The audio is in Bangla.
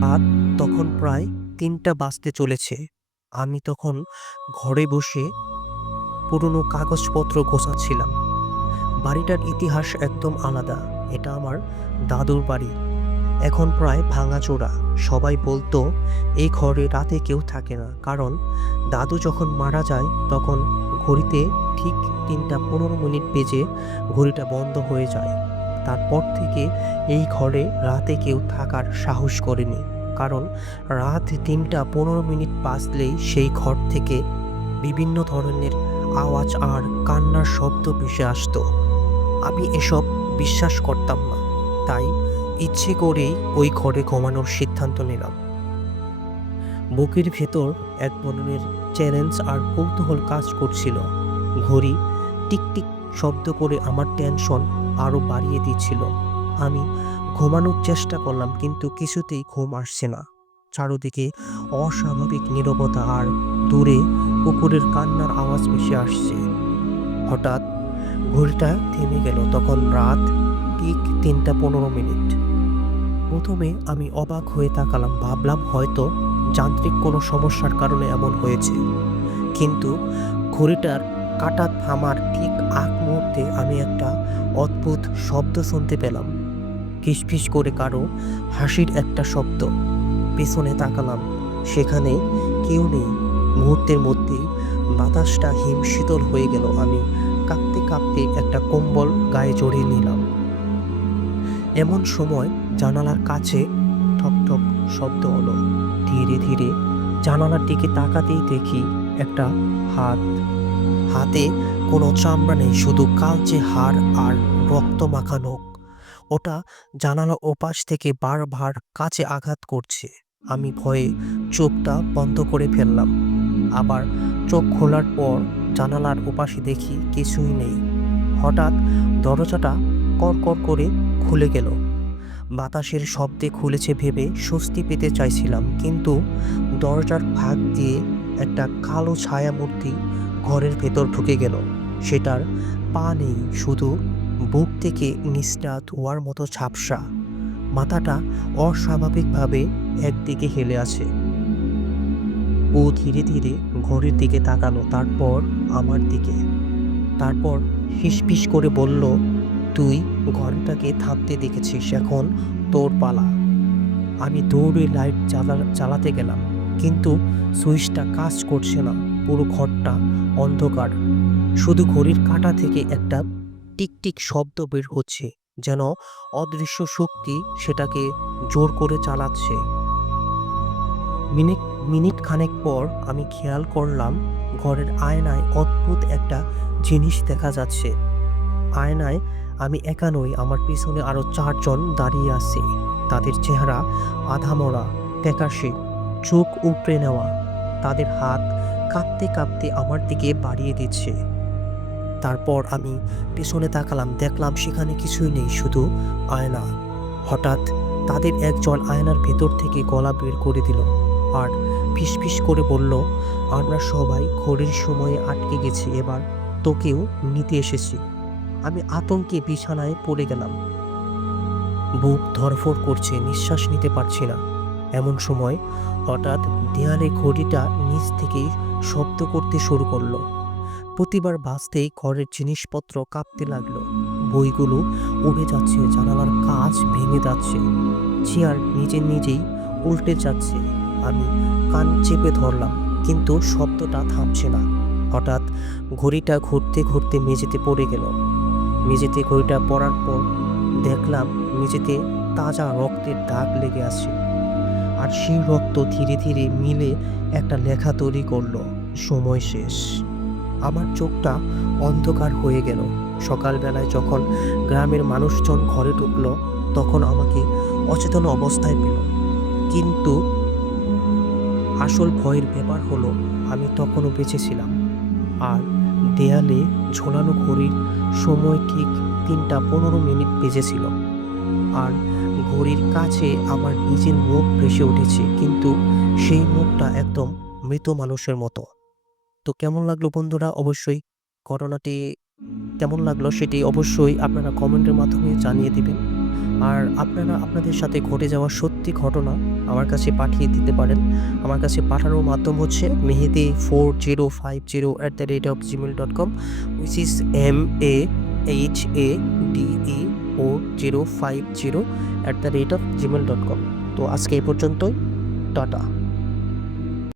রাত তখন প্রায় তিনটা বাজতে চলেছে। আমি তখন ঘরে বসে পুরনো কাগজপত্র গোছাচ্ছিলাম। বাড়িটার ইতিহাস একদম আলাদা। এটা আমার দাদুর বাড়ি। এখন প্রায় ভাঙাচোরা। সবাই বলতো, এই ঘরে রাতে কেউ থাকে না। কারণ দাদু যখন মারা যায়, তখন ঘড়িতে ঠিক তিনটা পনেরো মিনিট বেজে ঘড়িটা বন্ধ হয়ে যায়। তারপর থেকে এই ঘরে রাতে কেউ থাকার সাহস করেনি। কারণ রাত তিনটা পনেরো মিনিট বাজলেই সেই ঘর থেকে বিভিন্ন ধরনের আওয়াজ আর কান্নার শব্দ ভেসে আসতো। আমি এসব বিশ্বাস করতাম না, তাই ইচ্ছে করেই ওই ঘরে ঘুমানোর সিদ্ধান্ত নিলাম। বুকের ভেতর এক ধরনের চ্যালেঞ্জ আর কৌতূহল কাজ করছিল। ঘড়ি টিকটিক শব্দ করে আমার টেনশন আরও বাড়িয়ে দিচ্ছিল। আমি ঘুমানোর চেষ্টা করলাম, কিন্তু কিছুতেই ঘুম আসছে না। চারদিকে অস্বাভাবিক নীরবতা আর দূরে কুকুরের কান্নার আওয়াজ ভেসে আসছে। হঠাৎ ঘড়িটা থেমে গেল, তখন রাত ঠিক তিনটা পনেরো মিনিট। প্রথমে আমি অবাক হয়ে তাকালাম, ভাবলাম হয়তো যান্ত্রিক কোনো সমস্যার কারণে এমন হয়েছে। কিন্তু ঘড়িটার কাটা থামার ঠিক আগ মুহূর্তে আমি একটা অদ্ভুত শব্দ শুনতে পেলাম। ফিসফিস করে কারও হাসির একটা শব্দ। পেছনে তাকালাম। সেখানে কেউ নেই। মুহূর্তের মধ্যেই বাতাসটা হিমশীতল হয়ে গেল। আমি কাঁপতে কাঁপতে একটা কম্বল গায়ে জড়িয়ে নিলাম। এমন সময় জানালার কাছে ঠক ঠক শব্দ হলো। ধীরে ধীরে জানালার দিকে তাকাতেই দেখি একটা হাত হাতে কোনো চামড়া নেই, শুধু কালচে হাড় আর রক্ত মাখানো। ওটা জানালা ওপাশ থেকে বারবার কাছে আঘাত করছে। আমি ভয়ে চোখটা বন্ধ করে ফেললাম। আবার চোখ খোলার পর জানালার ওপাশে দেখি কিছুই নেই। হঠাৎ দরজাটা কড়কড় করে খুলে গেল। বাতাসের শব্দে খুলেছে ভেবে স্বস্তি পেতে চাইছিলাম, কিন্তু দরজার ভাগ দিয়ে একটা কালো ছায়ামূর্তি ঘরের ভেতর ঢুকে গেল। সেটার পা নেই, শুধু বুক থেকে নিচটা ধোয়ার মতো ঝাপসা। মাথাটা অস্বাভাবিকভাবে একদিকে হেলে আছে। ও ধীরে ধীরে ঘড়ির দিকে তাকালো, তারপর আমার দিকে। তারপর ফিসফিস করে বলল, তুই ঘরটাকে থামতে দেখেছিস, এখন তোর পালা। আমি দৌড়ে লাইট জ্বালা চালাতে গেলাম, কিন্তু সুইচটা কাজ করছে না। পুরো ঘরটা অন্ধকার। শুধু ঘড়ির কাঁটা থেকে একটা টিকটিক শব্দ বের হচ্ছে, যেন অদৃশ্য শক্তি সেটাকে জোর করে চালাচ্ছে। মিনিট মিনিট খানেক পর আমি খেয়াল করলাম, ঘরের আয়নায় অদ্ভুত একটা জিনিস দেখা যাচ্ছে। আয়নায় আমি একা নই, আমার পিছনে আরও চারজন দাঁড়িয়ে আছে। তাদের চেহারা আধামরা ফ্যাকাশে চোখ উপড়ে নেওয়া। তাদের হাত কাঁপতে কাঁপতে আমার দিকে বাড়িয়ে দিচ্ছে। তারপর আমি পেছনে তাকালাম, দেখলাম সেখানে কিছুই নেই, শুধু আয়না। হঠাৎ তাদের একজন আয়নার ভেতর থেকে গলা বের করে দিল আর ফিসফিস করে বলল, আমরা সবাই ঘড়ির সময়ে আটকে গেছি, এবার তোকেও নিতে এসেছি। আমি আতঙ্কে বিছানায় পড়ে গেলাম। বুক ধরফর করছে, নিঃশ্বাস নিতে পারছি না। এমন সময় হঠাৎ দেয়ালে ঘড়িটা নিচ থেকেই শব্দ করতে শুরু করল। প্রতিবার বাঁচতেই ঘরের জিনিসপত্র কাঁপতে লাগল। বইগুলো উড়ে যাচ্ছে, জানালার কাজ ভেঙে যাচ্ছে। চেয়ার নিজে নিজেই উল্টে যাচ্ছে। আমি কান চেপে ধরলাম, কিন্তু শব্দটা থামছে না। হঠাৎ ঘড়িটা ঘুরতে ঘুরতে মেঝেতে পড়ে গেল। মেঝেতে ঘড়িটা পড়ার পর দেখলাম মেঝেতে তাজা রক্তের দাগ লেগে আছে। আর সেই রক্ত ধীরে ধীরে মিলে একটা লেখা তৈরি করল। সময় শেষ। আমার চোখটা অন্ধকার হয়ে গেল। সকালবেলায় যখন গ্রামের মানুষজন ঘরে ঢুকলো, তখন আমাকে অচেতন অবস্থায় পেল। কিন্তু আসল ভয়ের ব্যাপার হলো, আমি তখনও বেঁচেছিলাম আর দেয়ালে ঝোলানো ঘড়ির সময় ঠিক তিনটা পনেরো মিনিট বেজেছিল। আর ঘড়ির কাছে আমার নিজের মুখ ভেসে উঠেছে, কিন্তু সেই মুখটা একদম মৃত মানুষের মতো। তো কেমন লাগল বন্ধুরা? অবশ্যই ঘটনাটি কেমন লাগল সেটি অবশ্যই আপনারা কমেন্টের মাধ্যমে জানিয়ে দিবেন। আর আপনারা আপনাদের সাথে ঘটে যাওয়া সত্যি ঘটনা আমার কাছে পাঠিয়ে দিতে পারেন। আমার কাছে পাঠানোর মাধ্যম হচ্ছে Mehedi four zero five zero at the rate of Gmail dot com which is M A H A D E four zero five zero at the rate of Gmail dot com. তো আজকে এই পর্যন্তই। টাটা।